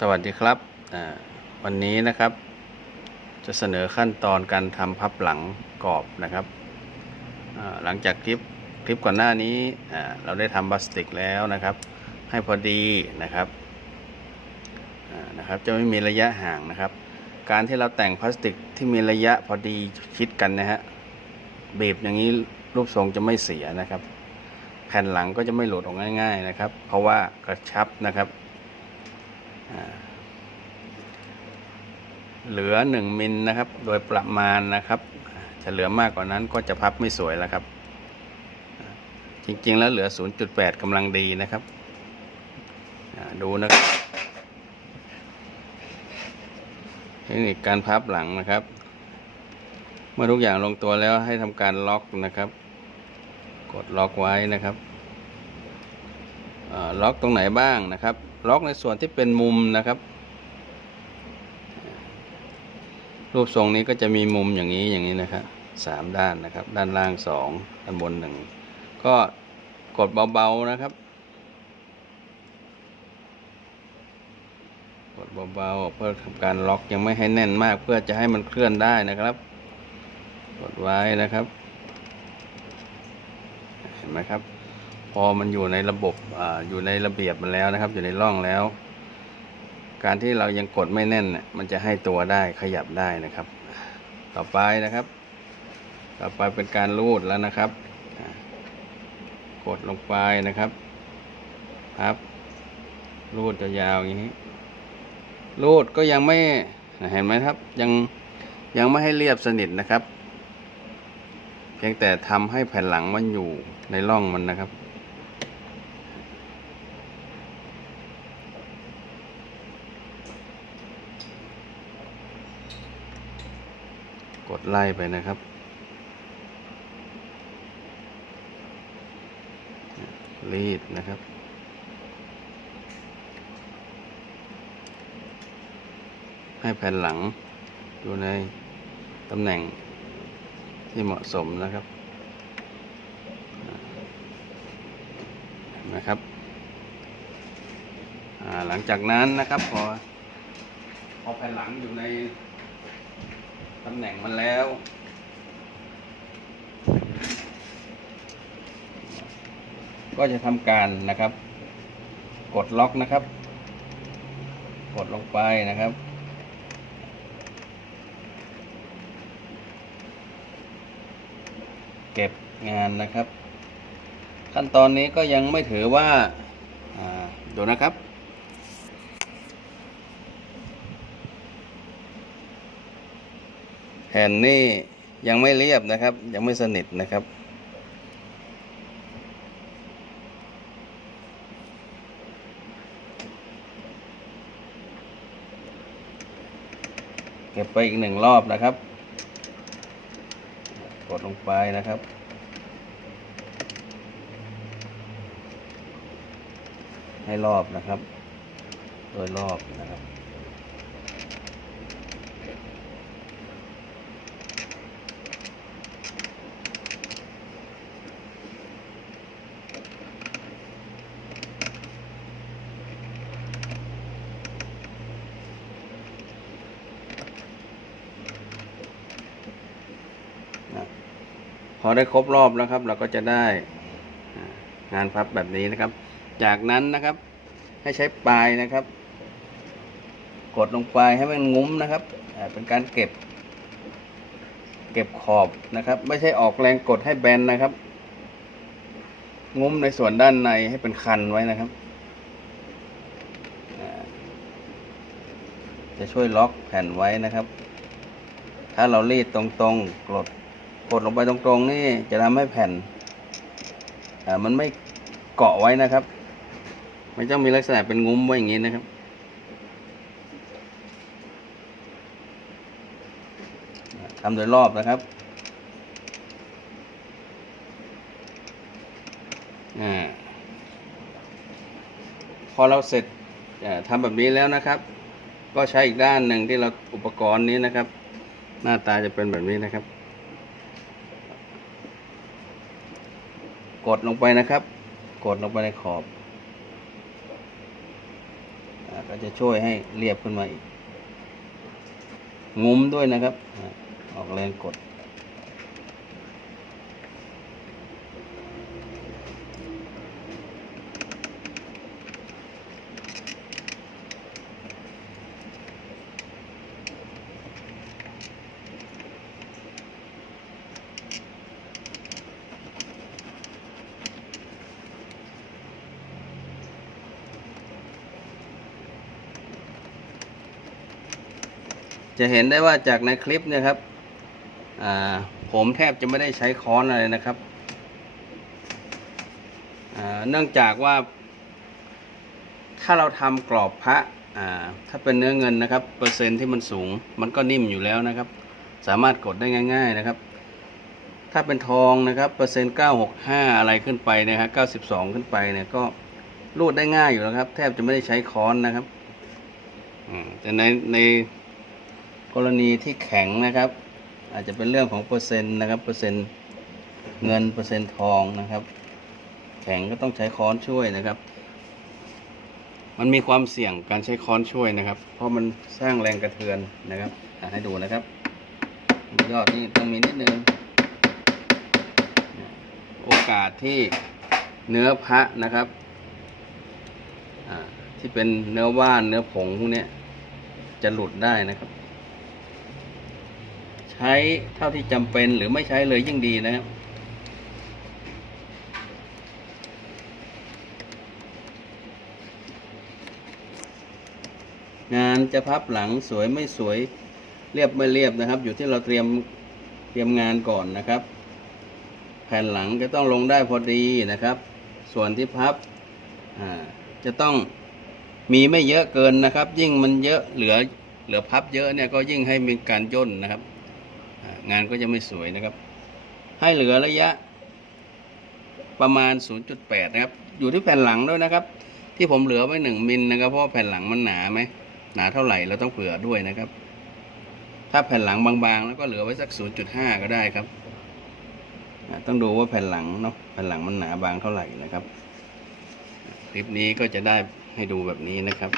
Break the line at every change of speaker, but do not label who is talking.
สวัสดีครับวันนี้นะครับ จะเสนอขั้นตอนการทำพับหลังกรอบนะครับหลังจากคลิปคลิปก่อนหน้านี้เราได้ทำพลาสติกแล้วนะครับ ให้พอดีนะครับนะครับจะไม่มีระยะห่างนะครับ การที่เราแต่งพลาสติกที่มีระยะพอดีชิดกันนะฮะบีบอย่างนี้รูปทรงจะไม่เสียนะครับ แผ่นหลังก็จะไม่หลุดออกง่าย ๆนะครับ เพราะว่ากระชับนะครับ เหลือ1มิลนะครับ โดยประมาณนะครับจะเหลือมากกว่านั้นก็จะพับไม่สวยแล้วครับ จริงๆแล้วเหลือ 0.8กำลังดีนะครับ ดูนะครับเทคนิคการพับหลังนะครับ เมื่อทุกอย่างลงตัวแล้วให้ทำการล็อกนะครับ กดล็อกไว้นะครับล็อกตรงไหนบ้างนะครับ ล็อกในส่วนที่เป็นมุมนะครับ รูปทรงนี้ก็จะมีมุมอย่างนี้อย่างนี้นะครับสามด้านนะครับ ด้านล่างสองด้านบนหนึ่งก็กดเบาๆนะครับ กดเบาๆเพื่อทำการล็อกยังไม่ให้แน่นมากเพื่อจะให้มันเคลื่อนได้นะครับ กดไว้นะครับ เห็นไหมครับ พอมันอยู่ในระบบออยู่ในระเบียบมันแล้วนะครับ อยู่ในร่องแล้ว การที่เรายังกดไม่แน่นเนี่ยมันจะให้ตัวได้ขยับได้นะครับ ต่อไปนะครับ ต่อไปเป็นการรูดแล้วนะครับ กดลงไปนะครับพับรูดยาวๆอย่างนี้รูดก็ยังไม่เห็นไหมครับ ยังยังไม่ให้เรียบสนิทนะครับ เพียงแต่ทำให้แผ่นหลังมันอยู่ในร่องมันนะครับ ไล่ไปนะครับ รีดนะครับ ให้แผ่นหลังอยู่ในตำแหน่งที่เหมาะสมนะครับนะครับหลังจากนั้นนะครับพอพอแผ่นหลังอยู่ใน ตำแหน่งมันแล้ว ก็จะทำการนะครับ กดล็อกนะครับ กดลงไปนะครับ เก็บงานนะครับ ขั้นตอนนี้ก็ยังไม่ถือว่าอ่าดูนะครับ แผ่นนี่ยังไม่เรียบนะครับ ยังไม่สนิทนะครับ เก็บไปอีกหนึ่งรอบนะครับ กดลงไปนะครับให้รอบนะครับ โดยรอบนะครับ อได้ครบรอบแล้วครับ เราก็จะได้งานพับแบบนี้นะครับ จากนั้นนะครับ ให้ใช้ปลายนะครับ กดลงไปให้มันงุ้มนะครับเป็นการเก็บ เก็บขอบนะครับ ไม่ใช่ออกแรงกดให้แบนนะครับ งุ้มในส่วนด้านในให้เป็นคันไว้นะครับจะช่วยล็อกแผ่นไว้นะครับ ถ้าเรารีดตรงๆ กด กดลงไปตรงๆนี่จะทำให้แผ่นมันไม่เกาะไว้นะครับ มันต้องมีลักษณะเป็นงุ้มไว้อย่างนี้นะครับ ทำโดยรอบนะครับอพอเราเสร็จอ่าทำแบบนี้แล้วนะครับ ก็ใช้อีกด้านหนึ่งที่เราอุปกรณ์นี้นะครับ หน้าตาจะเป็นแบบนี้นะครับ กดลงไปนะครับ กดลงไปในขอบก็จะช่วยให้เรียบขึ้นมาอีกงุ้มด้วยนะครับ ออกแรงกด จะเห็นได้ว่าจากในคลิปเนี่ยครับผมแทบจะไม่ได้ใช้ค้อนอะไรนะครับเนื่องจากว่า ถ้าเราทำกรอบพระถ้าเป็นเนื้อเงินนะครับ เปอร์เซ็นต์ที่มันสูง มันก็นิ่มอยู่แล้วนะครับ สามารถกดได้ง่าย ๆนะครับ ถ้าเป็นทองนะครับ เปอร์เซ็นต์965 อะไรขึ้นไปนะครับ92 ขึ้นไปเนี่ยก็รูดได้ง่ายอยู่แล้วครับ แทบจะไม่ได้ใช้ค้อนนะครับแต่ในใน กรณีที่แข็งนะครับ อาจจะเป็นเรื่องของเปอร์เซ็นต์นะครับเปอร์เซ็นต์เงินเปอร์เซ็นต์ทองนะครับ แข็งก็ต้องใช้ค้อนช่วยนะครับ มันมีความเสี่ยงการใช้ค้อนช่วยนะครับ เพราะมันสร้างแรงกระเทือนนะครับให้ดูนะครับ ยอดนี่ต้องมีนิดนึงโอกาสที่เนื้อพระนะครับที่เป็นเนื้อว่านเนื้อผงพวกนี้จะหลุดได้นะครับ ใช้เท่าที่จำเป็นหรือไม่ใช้เลยยิ่งดีนะครับงานจะพับหลังสวยไม่สวยเรียบไม่เรียบนะครับ อยู่ที่เราเตรียมเตรียมงานก่อนนะครับ แผ่นหลังจะต้องลงได้พอดีนะครับ ส่วนที่พับจะต้องมีไม่เยอะเกินนะครับ ยิ่งมันเยอะเหลือเหลือพับเยอะเนี่ยก็ยิ่งให้มีการย่นนะครับ งานก็จะไม่สวยนะครับ ให้เหลือระยะประมาณ 0.8 นะครับ อยู่ที่แผ่นหลังด้วยนะครับ ที่ผมเหลือไว้1มิลนะครับ เพราะแผ่นหลังมันหนาไหมหนาเท่าไหร่เราต้องเผื่อด้วยนะครับ ถ้าแผ่นหลังบางๆ แล้วก็เหลือไว้สัก 0.5 ก็ได้ครับต้องดูว่าแผ่นหลังเนาะแผ่นหลังมันหนาบางเท่าไหร่นะครับ คลิปนี้ก็จะได้ให้ดูแบบนี้นะครับ